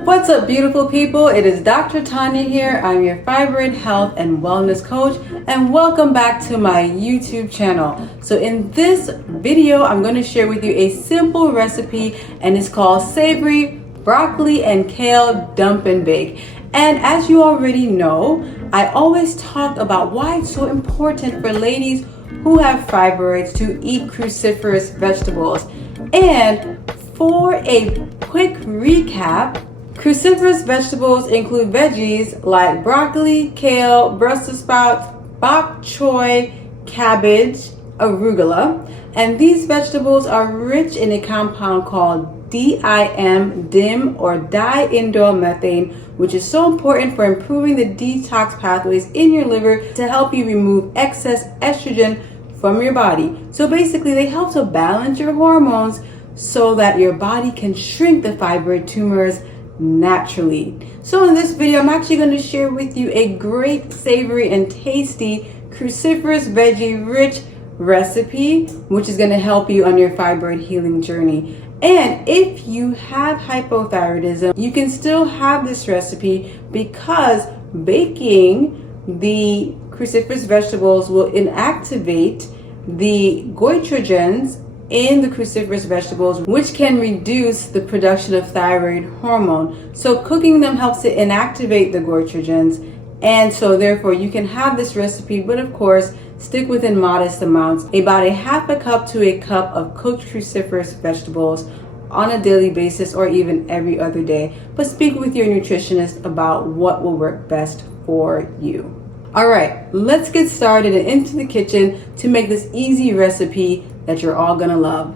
What's up, beautiful people? It is Dr. Tanya here. I'm your fibroid health and wellness coach, and welcome back to my YouTube channel. So in this video, I'm going to share with you a simple recipe, and it's called savory broccoli and kale dump and bake. And as you already know, I always talk about why it's so important for ladies who have fibroids to eat cruciferous vegetables. And for a quick recap, cruciferous vegetables include veggies like broccoli, kale, Brussels sprouts, bok choy, cabbage, arugula, and these vegetables are rich in a compound called DIM or diindolylmethane, which is so important for improving the detox pathways in your liver to help you remove excess estrogen from your body. So basically, they help to balance your hormones so that your body can shrink the fibroid tumors naturally. So in this video, I'm actually going to share with you a great savory and tasty cruciferous veggie rich recipe, which is going to help you on your fibroid healing journey. And if you have hypothyroidism, you can still have this recipe because baking the cruciferous vegetables will inactivate the goitrogens in the cruciferous vegetables, which can reduce the production of thyroid hormone. So cooking them helps to inactivate the goitrogens, and so therefore you can have this recipe, but of course stick within modest amounts, about a half a cup to a cup of cooked cruciferous vegetables on a daily basis or even every other day. But speak with your nutritionist about what will work best for you. All right, let's get started and into the kitchen to make this easy recipe that you're all gonna love.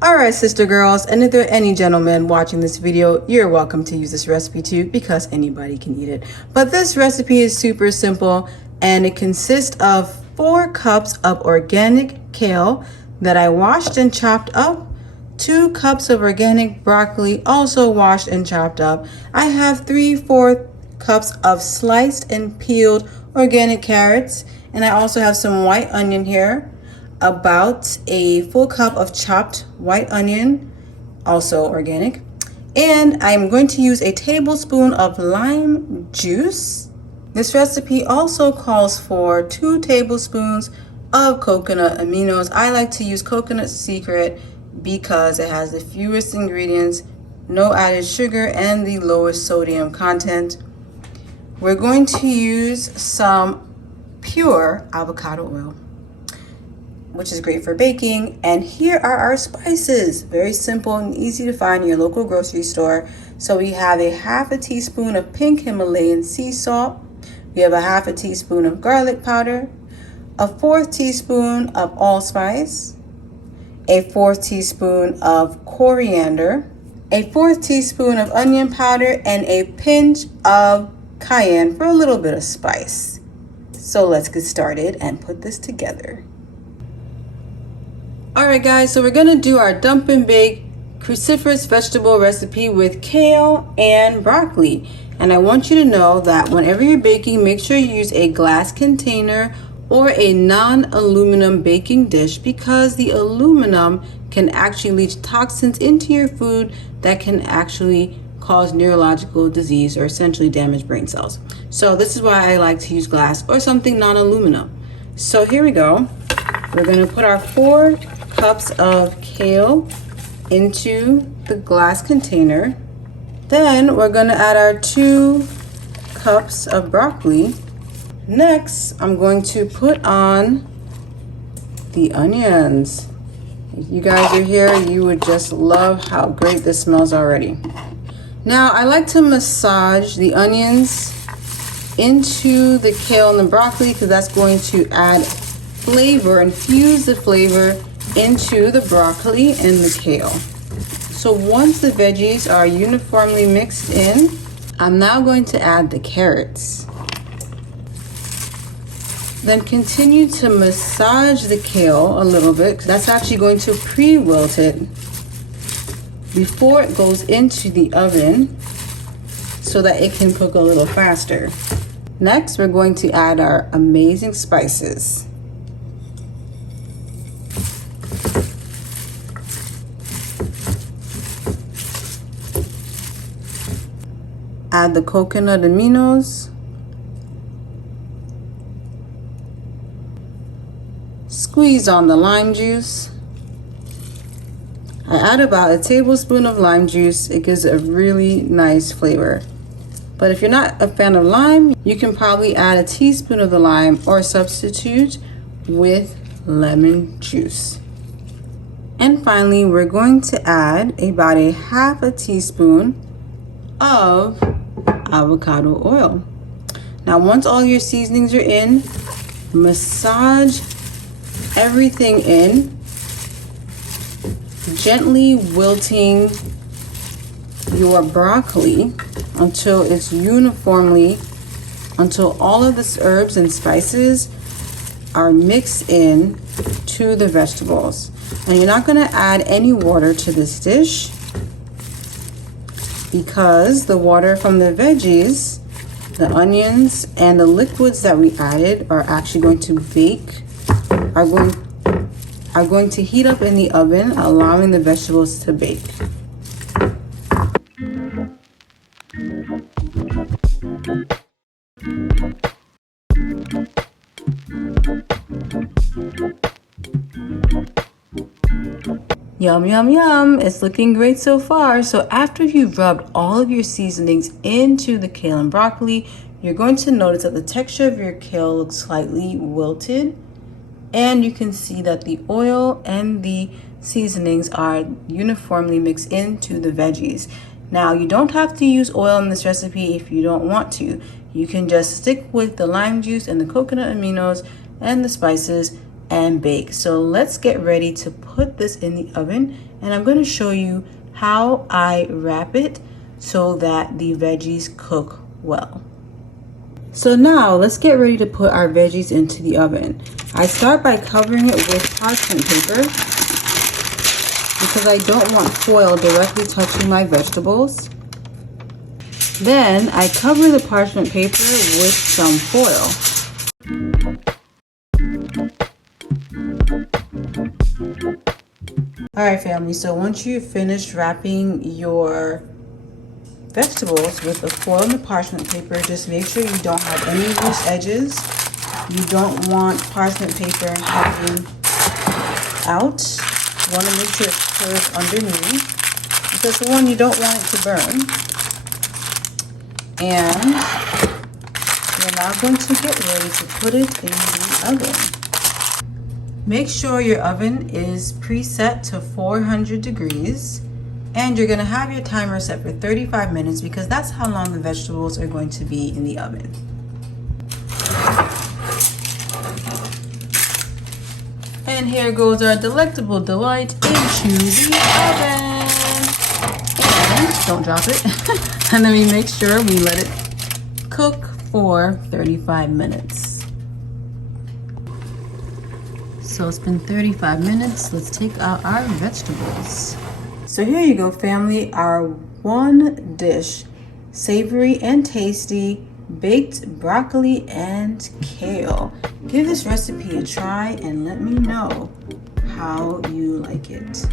All right, sister girls, and if there are any gentlemen watching this video, you're welcome to use this recipe too, because anybody can eat it. But this recipe is super simple, and it consists of 4 cups of organic kale that I washed and chopped up, 2 cups of organic broccoli, also washed and chopped up. I have 3/4 cups of sliced and peeled organic carrots, and I also have some white onion here, about a full cup of chopped white onion, also organic, and I'm going to use a tablespoon of lime juice. This recipe also calls for 2 tablespoons of coconut aminos. I like to use Coconut Secret because it has the fewest ingredients, no added sugar, and the lowest sodium content. We're going to use some pure avocado oil, which is great for baking. And here are our spices. Very simple and easy to find in your local grocery store. So we have a half a teaspoon of pink Himalayan sea salt. We have a half a teaspoon of garlic powder, a 1/4 teaspoon of allspice, a 1/4 teaspoon of coriander, a 1/4 teaspoon of onion powder, and a pinch of cayenne for a little bit of spice. So let's get started and put this together. All right, guys, so we're gonna do our dump and bake cruciferous vegetable recipe with kale and broccoli. And I want you to know that whenever you're baking, make sure you use a glass container or a non-aluminum baking dish, because the aluminum can actually leach toxins into your food that can actually cause neurological disease or essentially damage brain cells. So this is why I like to use glass or something non-aluminum. So here we go. We're gonna put our 4 cups of kale into the glass container. Then we're gonna add our 2 cups of broccoli. Next, I'm going to put on the onions. If you guys are here, you would just love how great this smells already. Now, I like to massage the onions into the kale and the broccoli because that's going to add flavor, infuse the flavor into the broccoli and the kale. So once the veggies are uniformly mixed in, I'm now going to add the carrots. Then continue to massage the kale a little bit, because that's actually going to pre-wilt it before it goes into the oven so that it can cook a little faster. Next, we're going to add our amazing spices. add the coconut aminos, squeeze on the lime juice. I add about a tablespoon of lime juice. It gives a really nice flavor. But if you're not a fan of lime, you can probably add a teaspoon of the lime or substitute with lemon juice. And finally, we're going to add about a half a teaspoon of avocado oil. Now, once all your seasonings are in, massage everything in, gently wilting your broccoli until it's uniformly, until all of the herbs and spices are mixed in to the vegetables. And you're not going to add any water to this dish because the water from the veggies, the onions, and the liquids that we added are actually going to bake, are going to heat up in the oven, allowing the vegetables to bake. Yum, yum, yum. It's looking great so far. So after you've rubbed all of your seasonings into the kale and broccoli, you're going to notice that the texture of your kale looks slightly wilted. And you can see that the oil and the seasonings are uniformly mixed into the veggies. Now, you don't have to use oil in this recipe if you don't want to. You can just stick with the lime juice and the coconut aminos and the spices and bake. So let's get ready to put this in the oven, and I'm going to show you how I wrap it so that the veggies cook well. So now let's get ready to put our veggies into the oven. I start by covering it with parchment paper because I don't want foil directly touching my vegetables. Then I cover the parchment paper with some foil. Alright family, so once you've finished wrapping your vegetables with the foil and the parchment paper, just make sure you don't have any loose edges. You don't want parchment paper hanging out. You want to make sure it's curved underneath because for one, you don't want it to burn. And you're now going to get ready to put it in the oven. Make sure your oven is preset to 400 degrees. And you're going to have your timer set for 35 minutes because that's how long the vegetables are going to be in the oven. And here goes our delectable delight into the oven. And don't drop it. And then we make sure we let it cook for 35 minutes. So it's been 35 minutes. Let's take out our vegetables. So here you go, family, our one dish, savory and tasty baked broccoli and kale. Give this recipe a try and let me know how you like it.